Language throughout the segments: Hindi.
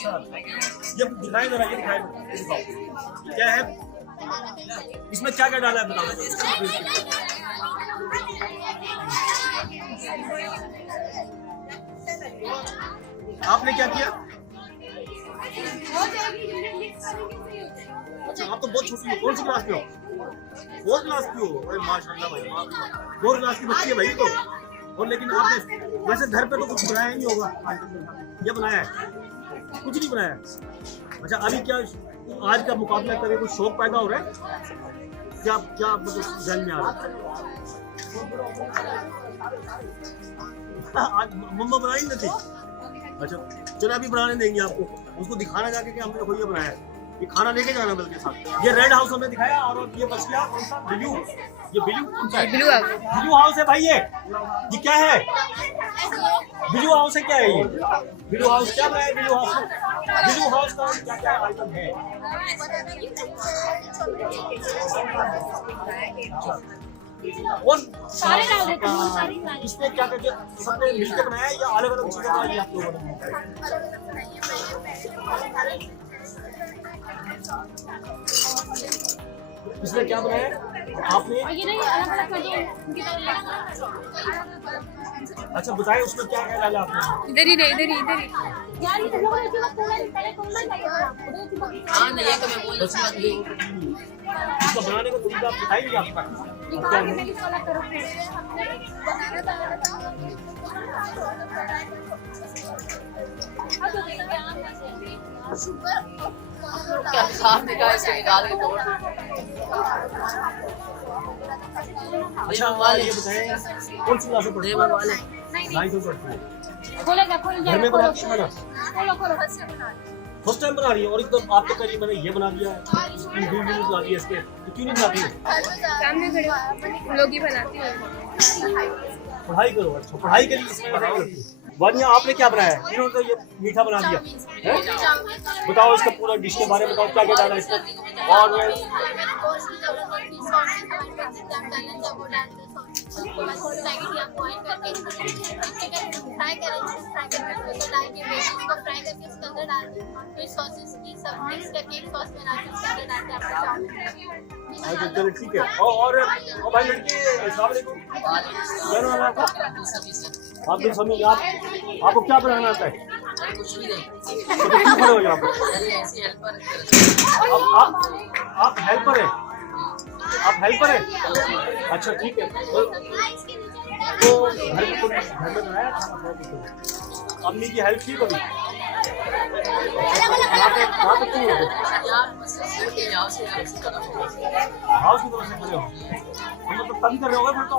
अच्छा ये दिखाएं जरा, ये दिखाएं, दिखाओ क्या है इसमें, क्या क्या डाला है बताओ। आपने क्या किया? अच्छा आप तो बहुत छोटी हो, कौन सी क्लास में हो? 4th क्लास की हो? अरे माशाल्लाह भाई, 4th क्लास की बच्ची है भाई तो। और लेकिन आपने वैसे घर पे तो कुछ बनाया ही नहीं होगा, ये बनाया है? कुछ नहीं बनाया। अच्छा अभी क्या आज का मुकाबला करके कुछ शौक पैदा हो रहा है क्या? क्या मतलब जहन में आ रहा है? आज मम्मा बनाई नहीं थी? अच्छा चलो अभी बनाने देंगे आपको, उसको दिखाना जाके कि हमने ये बनाया है। ये खाना लेके जाना बल्कि साथ। ये रेड हाउस हमने दिखाया, और ये बच गया कौन सा? ब्लू। ये ब्लू कौन सा है? ब्लू हाउस है भाई। ये क्या है? ब्लू हाउस है क्या है ये? ब्लू हाउस क्या बनाया? ब्लू हाउस का क्या क्या आइटम है? और इसमें क्या क्या सबने मिलकर बनाया है या अलग अलग चीजें बनाई आप लोगों ने? इसमें क्या बनाया आपने? अच्छा बताएं उसमें क्या क्या डाला आपने? इधर ही इधर ही इसका बनाने का तरीका आप बताइए आपका। क्या सामने का ऐसे निकाल के तोड़। अच्छा ये बताएं कौन सी क्लास में पढ़ते वाले? 9th में पढ़ते हैं। घर में बनाती है खाना? फर्स्ट टाइम बना रही है? और एकदम आप तो करिए मैंने ये बना दिया है, वीडियो बना दिया इसके, तो क्यों नहीं बनाती है? सामने खड़े लोग ही बनाते हैं। पढ़ाई करो। अच्छा पढ़ाई करिए इसमें। वानिया आपने क्या बनाया है? इन्होंने तो ये मीठा बना दिया है? बताओ इसका पूरा डिश के बारे में बताओ, क्या क्या डाला है इसमें? और चलो ठीक है। और भाई लड़की अस्सलाम वालेकुम, क्या नाम है आपका? आप भी समझ आपको क्या बनाना आता है? कुछ भी नहीं। तो क्यों खड़े हो यहाँ पे? आप हेल्पर हैं? आप हेल्पर हैं? अच्छा ठीक है। तो घर में बनाया खाना? अम्मी की हेल्प की कभी? हाउस की तरफ से खड़े हो मतलब तंग कर रहे होगे फिर तो।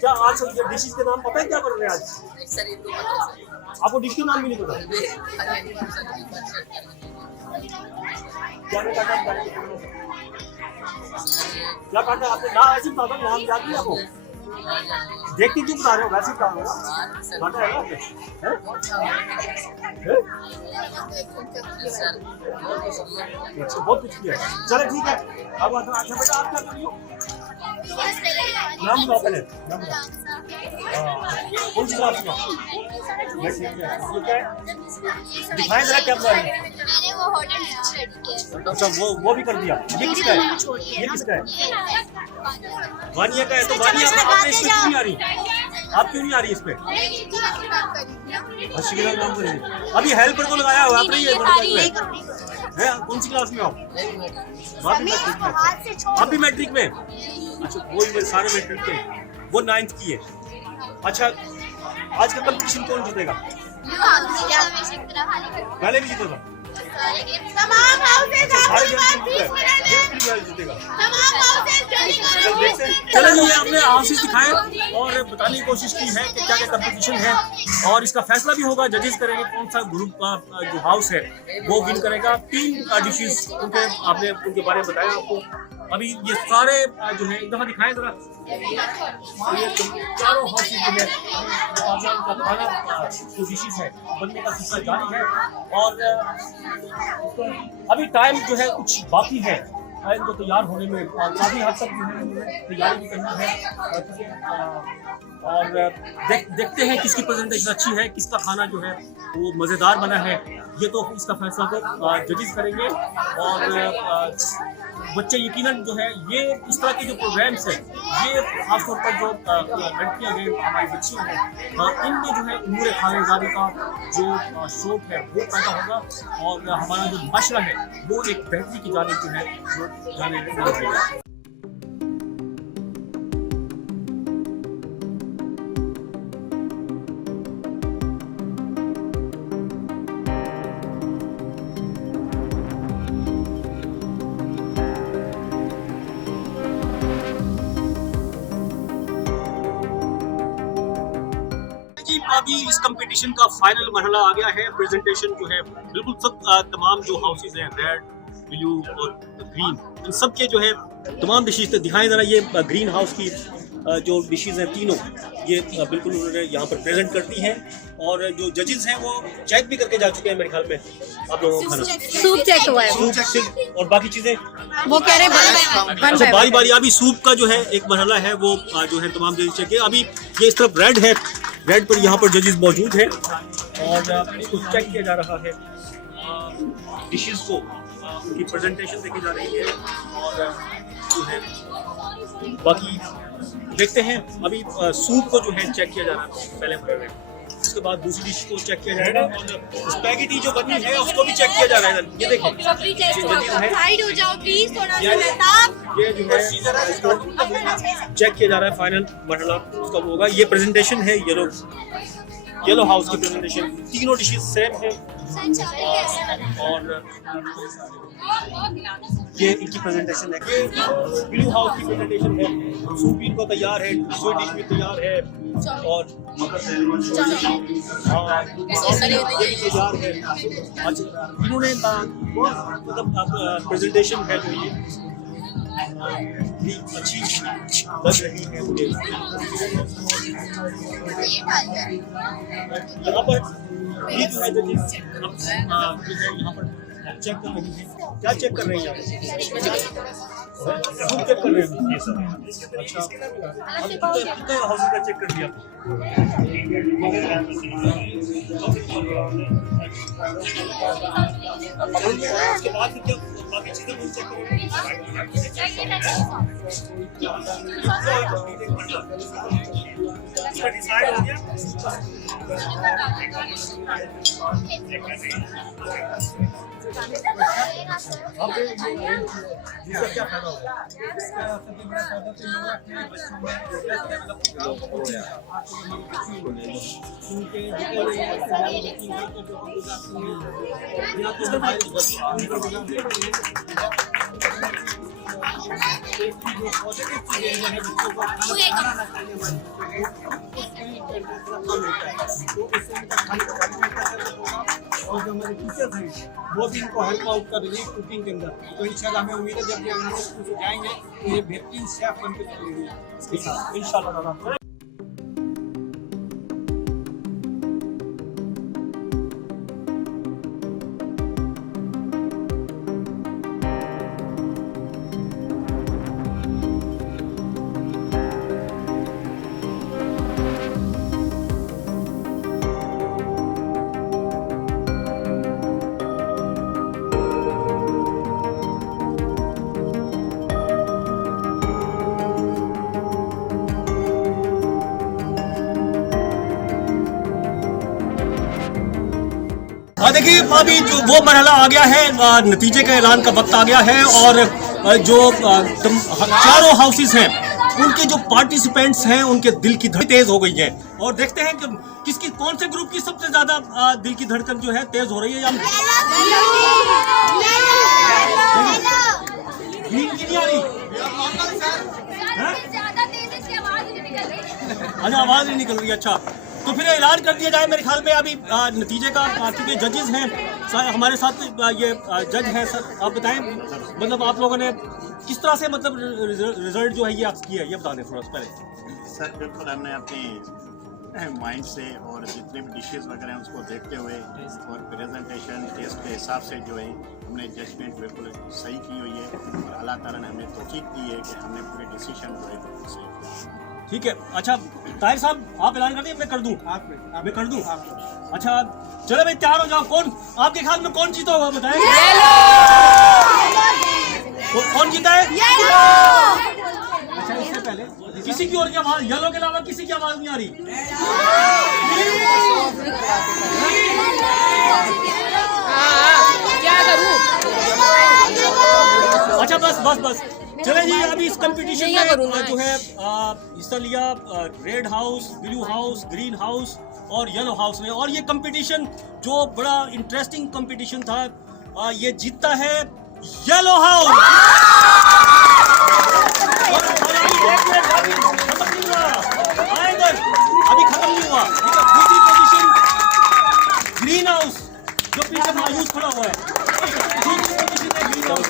क्या आज ये डिशेस के नाम पता है क्या बन रहे हैं आज? आपको डिश के नाम भी नहीं पता? क्या काटा आपने? नाम ऐसे बता दो, नाम याद नहीं आपको? देख के क्यों बता रहे हो? वैसे बता रहे हो ना, है ना? अच्छा बहुत कुछ किया। चलो ठीक है। अब अच्छा बेटा आप क्या कर रही हो? नाम बताओ पहले, नाम बताओ। कौन सी क्लास में? दिखाएं जरा क्या बना रही है। अच्छा वो भी कर दिया। ये किसका है? ये किसका है? वानिया का है। तो वानिया आपने इसमें क्यों नहीं आ रही? आप क्यों नहीं आ रही इसमें? शिकला नाम करेंगे। अभी हेल्पर को लगाया हुआ आपने? ये है कौन सी क्लास में हो? आप भी मैट्रिक में? अच्छा वही सारे मैट्रिक के। वो 9th की है। अच्छा आज का कंपटीशन कौन जीतेगा? पहले भी जीता था। चलो ये आपने आशीष दिखाए और बताने की कोशिश की है कि क्या क्या कंपटीशन है, और इसका फैसला भी होगा, जजेस करेंगे कौन सा ग्रुप का जो हाउस है वो विन करेगा। 3 डिशेस उनके आपने उनके बारे में बताया आपको। अभी ये सारे जो है एक दफा दिखाएं जरा। ये चारों हाउसेस जो है का खाना जो डिशेस है बनने का सिलसिला जारी है, और अभी टाइम जो है कुछ बाकी है। इनको तैयार होने में काफ़ी हद तक जो है इन्होंने तैयारी भी करनी है और देखते हैं किसकी प्रेजेंटेशन अच्छी है, किसका खाना जो है वो मज़ेदार बना है। ये तो इसका फैसला तो जजेस करेंगे और बच्चे यकीनन जो है ये इस तरह के जो प्रोग्राम्स हैं ये खासतौर पर जो लड़कियां हैं हमारी बच्चियां हैं इनमें जो है उम्र खानेदारी का जो शौक है वो पैदा होगा और हमारा जो माशरा है वो एक बेहतरी की जानिब जो है वो जाने लगेगा। अभी इस कंपटीशन का फाइनल मरहला आ गया है। प्रेजेंटेशन जो है बिल्कुल सब तमाम जो हाउसेज हैं रेड ब्लू और ग्रीन इन सब के जो है तमाम डिशेज दिखाएं जरा। ये ग्रीन हाउस की जो डिशेज हैं तीनों ये बिल्कुल उन्होंने यहाँ पर प्रेजेंट करती हैं और जो जजेस हैं वो चेक भी करके जा चुके हैं मेरे ख्याल में। आप लोगों को खाना सूप चेक हुआ है सूप और बाकी चीजें वो कह रहे हैं अच्छा बारी बारी। अभी सूप का जो है एक मरहला है वो जो है तमाम जजेस चेक है। अभी ये इस तरफ रेड है, रेड पर यहाँ पर जजेस मौजूद हैं और इसको चेक किया जा रहा है। डिशेस को उनकी प्रेजेंटेशन देखी जा रही है और जो है बाकी देखते हैं। अभी सूप को जो है चेक किया जा रहा है पहले में, उसके बाद दूसरी डिश को चेक किया जाएगा और स्पैगेटी जो बनी है उसको भी चेक किया जा रहा है। ये देखो साइड हो जाओ प्लीज थोड़ा सा ये जो है चेक किया जा रहा है। फाइनल मरहला उसका होगा। ये प्रेजेंटेशन है येलो हाउस की प्रेजेंटेशन। तीनों डिशेस सेम है और ये इनकी प्रेजेंटेशन है। ये ब्लू हाउस की प्रेजेंटेशन है। सूप भी इनको तैयार है, स्वीट डिश भी तैयार है और ये भी तैयार है। अच्छा इन्होंने मतलब प्रेजेंटेशन है जो ये भी अच्छी लग रही है मुझे। यहाँ पर ये जो है जो यहाँ पर चेक कर रही है। क्या चेक कर रही है? सूप चेक कर रहे हैं। अच्छा कितने हाउस का चेक कर दिया? उसके बाद क्या बाकी चीजें कौन चेक करेंगे? डिसाइड हो गया। इसका क्या फायदा होगा? इसका सबसे बड़ा फायदा तो ये होगा कि बच्चों में डेवलप हो गया। और जो हमारे टीचर्स हैं वो भी इनको हेल्प आउट कर रही है कुकिंग के अंदर। तो इंशाल्लाह हमें उम्मीद है जब ये हमारे स्कूल से जाएंगे तो ये बेहतरीन शेफ बन के चलेंगे इंशाल्लाह। देखिए अभी जो वो मरहला आ गया है, नतीजे का ऐलान का वक्त आ गया है और जो चारों हाउसेस हैं उनके जो पार्टिसिपेंट्स हैं उनके दिल की धड़कन तेज हो गई है और देखते हैं कि किसकी कौन से ग्रुप की सबसे ज्यादा दिल की धड़कन जो है तेज हो रही है। ग्रीन की नहीं आ रही, अच्छा आवाज नहीं निकल रही। अच्छा तो फिर ऐलान कर दिया जाए मेरे ख्याल में अभी नतीजे का, क्योंकि जजेस हैं हमारे साथ, ये जज हैं सर। आप बताएं मतलब आप लोगों ने किस तरह से मतलब रिजल्ट जो है ये किया है, ये बता दें थोड़ा सा पहले। सर बिल्कुल हमने अपनी माइंड से और जितने भी डिशेस वगैरह हैं उसको देखते हुए और प्रेजेंटेशन टेस्ट के हिसाब से जो है हमने जजमेंट बिल्कुल सही की हुई है और अल्लाह ताला ने हमें तौफीक दी है कि हमने पूरे डिसीजन जो है बिल्कुल सही किया। ठीक है। अच्छा ताहिर साहब आप ऐलान कर दें, मैं कर दूं? मैं कर दूं? अच्छा चलो भाई तैयार हो जाओ। कौन आपके ख्याल में कौन जीता होगा बताएं? कौन जीता है? अच्छा इससे पहले किसी की और की आवाज, येलो के अलावा किसी की आवाज नहीं आ रही। क्या करूं? अच्छा बस चले जी। अभी इस कंपटीशन में जो है हिस्सा लिया red house, blue house, green house और येलो हाउस में, और ये कंपटीशन जो बड़ा इंटरेस्टिंग कंपटीशन था ये जीतता है येलो हाउस। अभी खत्म नहीं हुआ। दूसरी पोजीशन ग्रीन हाउस जो पीछे मायूस खड़ा हुआ है। दूसरी पोजीशन है ग्रीन हाउस।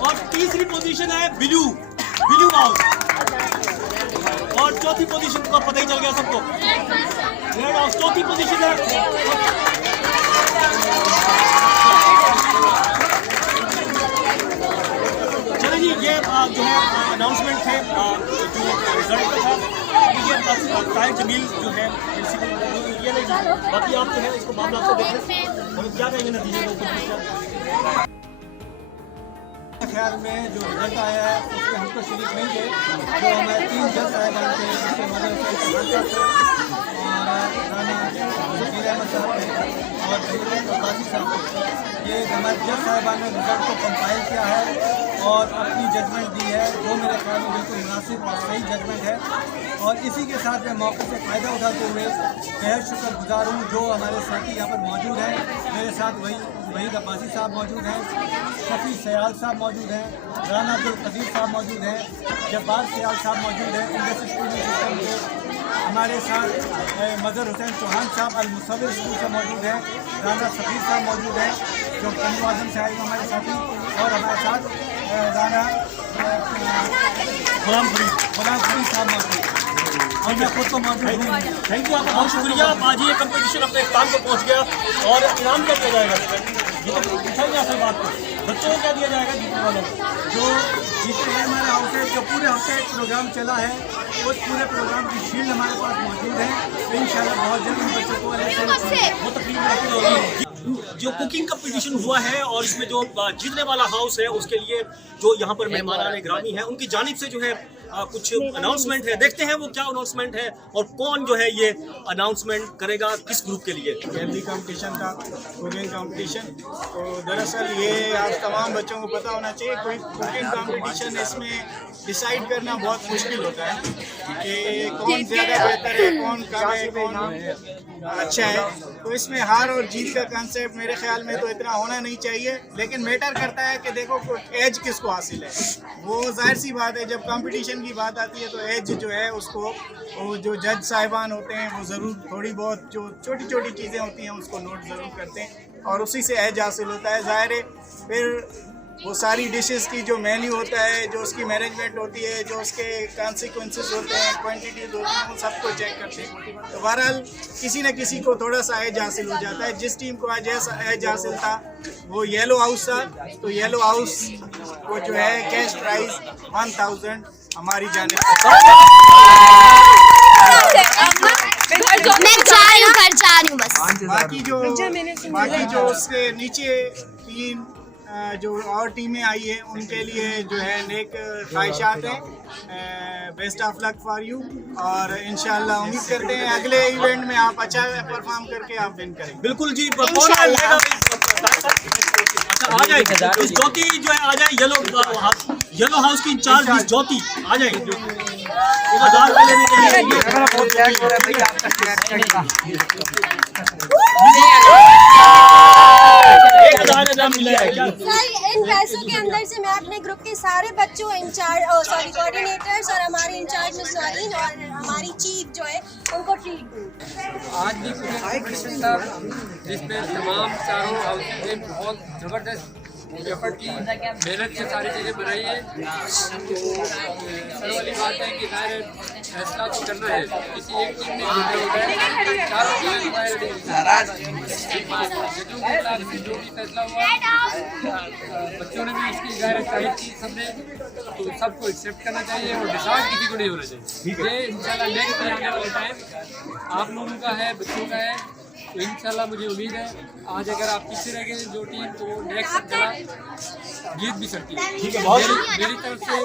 और तीसरी पोजीशन है ब्लू हाउस। और चौथी पोजीशन का पता ही चल गया सबको, रेड हाउस। चौथी पोजीशन है जी। ये जो है अनाउंसमेंट थे जो रिजल्ट का था। ये ताहिर जमील जो है प्रिंसिपल, ये नहीं जी। बाकी आप जो है इसको मामला आपको देखें और क्या कहेंगे नतीजे के ऊपर? ख्याल में जो रिजल्ट आया है उसमें हम तो शरीक नहीं थे। जो हमारे 3 जज साहिबान थे जिससे मदर हुसैन चौहान साहब थे और राना जकीर अहमद साहब थे और जहीर अब्बासी साहब थे। ये हमारे जज साहिबान ने रिजल्ट को कंपाइल किया है और अपनी जजमेंट दी है जो मेरे ख्याल में बिल्कुल मुनासिब और सही जजमेंट है। और इसी के साथ मैं मौके से फ़ायदा उठाते हुए बेहद शुक्रगुजार हूँ जो हमारे साथी यहाँ पर मौजूद हैं। मेरे साथ वहीद अब्बासी साहब मौजूद हैं, शफी सयाल साहब मौजूद हैं, राना अब्दुल कदीर साहब मौजूद हैं, जब्बार सयाल साहब मौजूद हैं। इंडस स्कूल सिस्टम के हमारे साथ मदर हुसैन चौहान साहब अल-मुसव्विर स्कूल से मौजूद हैं, राना सफ़ीर साहब मौजूद हैं जो कन्नू आजम से आए हमारे साथी, और हमारे साथ राना गुलाम फरीद साहब मौजूद और मैं खुद तो मौजूद हूँ। थैंक यू, आपका बहुत शुक्रिया। आज ये कंपटीशन अपने इख्तिताम को पहुँच गया और इनाम क्या दिया जाएगा? ये तो पूछा ही नहीं असल बात को। बच्चों को क्या दिया जाएगा जीतने वालों को? जो जीते हैं हमारे हाउस से जो पूरे हफ्ते प्रोग्राम चला है उस पूरे प्रोग्राम की शील्ड हमारे पास मौजूद है। इंशाल्लाह बहुत जल्द इन बच्चों को वो तकरीब होगी। जो कुकिंग कंपटीशन हुआ है और इसमें जो जीतने वाला हाउस है उसके लिए जो यहाँ पर मेहमान ग्रामी है उनकी जानिब से जो है कुछ अनाउंसमेंट है। देखते हैं वो क्या अनाउंसमेंट है और कौन जो है ये अनाउंसमेंट करेगा किस ग्रुप के लिए। मेहंदी कंपटीशन था, कुकिंग कंपटीशन। तो दरअसल ये आज तमाम बच्चों को पता होना चाहिए कोई कुकिंग कंपटीशन इसमें डिसाइड करना बहुत मुश्किल होता है कि कौन ज़्यादा बेहतर है, कौन कम है, कौन अच्छा है। तो इसमें हार और जीत का कंसेप्ट मेरे ख्याल में तो इतना होना नहीं चाहिए, लेकिन मैटर करता है कि देखो एज किसको हासिल है। वो जाहिर सी बात है जब कंपटीशन की बात आती है तो एज जो है उसको वो जो जज साहिबान होते हैं वो ज़रूर थोड़ी बहुत जो छोटी छोटी चीज़ें होती हैं उसको नोट ज़रूर करते हैं और उसी से एज हासिल होता है। ज़ाहिर है फिर वो सारी डिशेस की जो मेन्यू होता है, जो उसकी मैनेजमेंट होती है, जो उसके कॉन्सिक्वेंसेस होते हैं, क्वांटिटीज होती हैं, वो सबको चेक करते हैं। तो बहरहाल किसी न किसी को थोड़ा सा एज हासिल हो जाता है। जिस टीम को आज एज हासिल था वो येलो हाउस था, तो येलो हाउस को जो है कैश प्राइज 1000 हमारी जानिब से। बाकी जो उसके नीचे 3 जो और टीमें आई है उनके लिए जो है नेक ख्वाहिशात हैं। Best of luck for you और इंशाल्लाह उम्मीद करते हैं अगले इवेंट में आप अच्छा परफॉर्म करके आप विन करेंगे। बिल्कुल जी। अच्छा आ जाए ज्योति जो है आ जाए, येलो हाउस की इंचार्ज ज्योति आ जाए 1000 रुपये लेने के लिए। सर इन पैसों के अंदर से मैं अपने ग्रुप के सारे बच्चों कोऑर्डिनेटर्स और हमारे इंचार्ज मिस नारीन और हमारी चीफ जो है उनको ट्रीट दूँ। आज भी कंपटीशन था जिसमें तमाम चारों हाउस ने बहुत ज़बरदस्त एफर्ट की, मेहनत से सारी चीज़ें बनाई है। तो सर वाली बात है कि ज़ाहिर फैसला तो करना है, किसी एक टीम ने जीतना होता है, चारों टीमें जजों के साथ में जो भी फैसला हुआ, बच्चों ने भी उसकी ज़ाहिर तारीफ की सबने, तो सबको एक्सेप्ट करना चाहिए और डिसाइड किसी को नहीं होना चाहिए। ये इंशाल्लाह नेक्स्ट आने वाले टाइम आप लोगों का है, बच्चों का है, तो इंशाल्लाह मुझे उम्मीद है आज अगर आप पीछे रह गए जो टीम, तो नेक्स्ट जगह जीत भी सकती है। ठीक है, बहुत मेरी तरफ से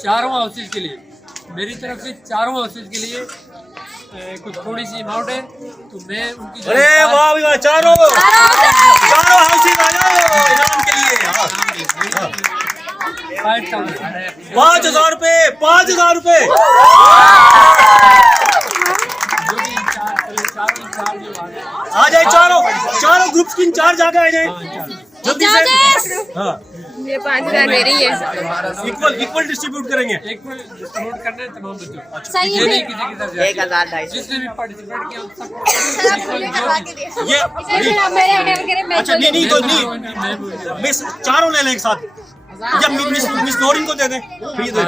चारों हाउसेज के लिए, मेरी तरफ से चारों हाउसेज के लिए कुछ थोड़ी सी अमाउंट है, तो मैं उनकी अरे वाह भाई वाह, चारों हाउसिंग आ जाओ इनाम के लिए। हाँ। 5,000 रुपए, 5,000 रुपए। जो भी चारों जो आ जाए, चारों ग्रुप्स की इंचार्ज आ गए हैं जल्दी से। हाँ, ये 5,000 मेरी है। इक्वल डिस्ट्रीब्यूट करेंगे। एक में डिस्ट्रीब्यूट करना है तमाम बच्चों, सही ये है। नहीं किसी की तरफ 1,200 जिसने भी पार्टिसिपेट किया उन सबको। ये अच्छा नहीं तो नहीं, मिस चारों ले लें एक साथ या मिस नोरिन को दे दें। फिर दे दें।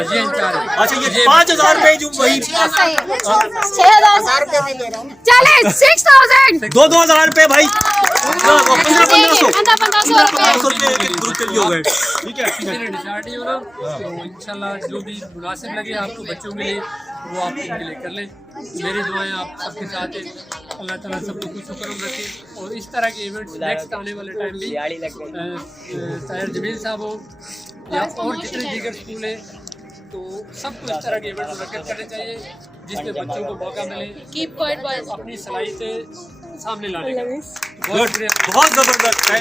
अच्छा ये 5,000 रुपए जो वही 6,000 रुपए भी दे रहा हूँ। चले 6,000 2,000 रुपए भाई, 1,500 1,500 रुपए एक ग्रुप के लिए हो गए। ठीक है, किसी ने डिसाइड नहीं होना, तो इंशाल्लाह जो भी मुनासिब लगे आपको बच्चों के लिए वो आप उनके लिए कर लें। मेरी दुआएं आप सबके साथ हैं, अल्लाह ताला सबको खुश करम रखे और इस तरह के इवेंट्स नेक्स्ट आने वाले टाइम में शायर जमील साहब हो या और जितने दीगर स्कूल हैं, तो सबको इस तरह के इवेंट मुनक्किद करने चाहिए जिसमें बच्चों को मौका मिले अपनी सलाहियतें सामने लाने का। बहुत शुक्रिया। बहुत जबरदस्त है,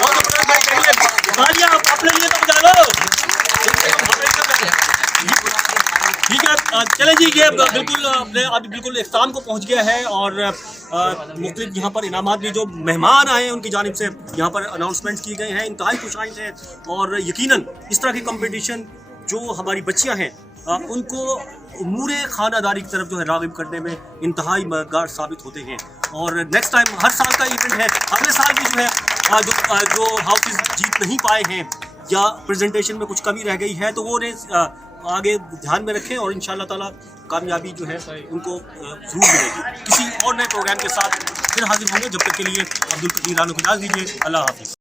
बहुत जबरदस्त भाई। कहिए तालियां अपने लिए तो बजा लो। ठीक है, चलें जी, ये बिल्कुल अभी बिल्कुल इख्तिताम को पहुंच गया है और मुख्तलिफ यहाँ पर इनामात भी जो मेहमान आए हैं उनकी जानिब से यहाँ पर अनाउंसमेंट्स किए गए हैं। इंतहाई खुशाइंद है और यकीनन इस तरह की कंपटीशन जो हमारी बच्चियाँ हैं उनको उमूरे खानादारी की तरफ जो है राग़िब करने में इंतहाई मददगार साबित होते हैं। और नेक्स्ट टाइम हर साल का इवेंट है, अगले साल भी जो है जो हाउसेज जीत नहीं पाए हैं या प्रेजेंटेशन में कुछ कमी रह गई है तो वो आगे ध्यान में रखें और इंशाअल्लाह ताला कामयाबी जो है उनको ज़रूर मिलेगी। किसी और नए प्रोग्राम के साथ फिर हाजिर होंगे, जब तक के लिए अब्दुल कदीर रानो को इजाज़त दीजिए। अल्लाह हाफ़िज़।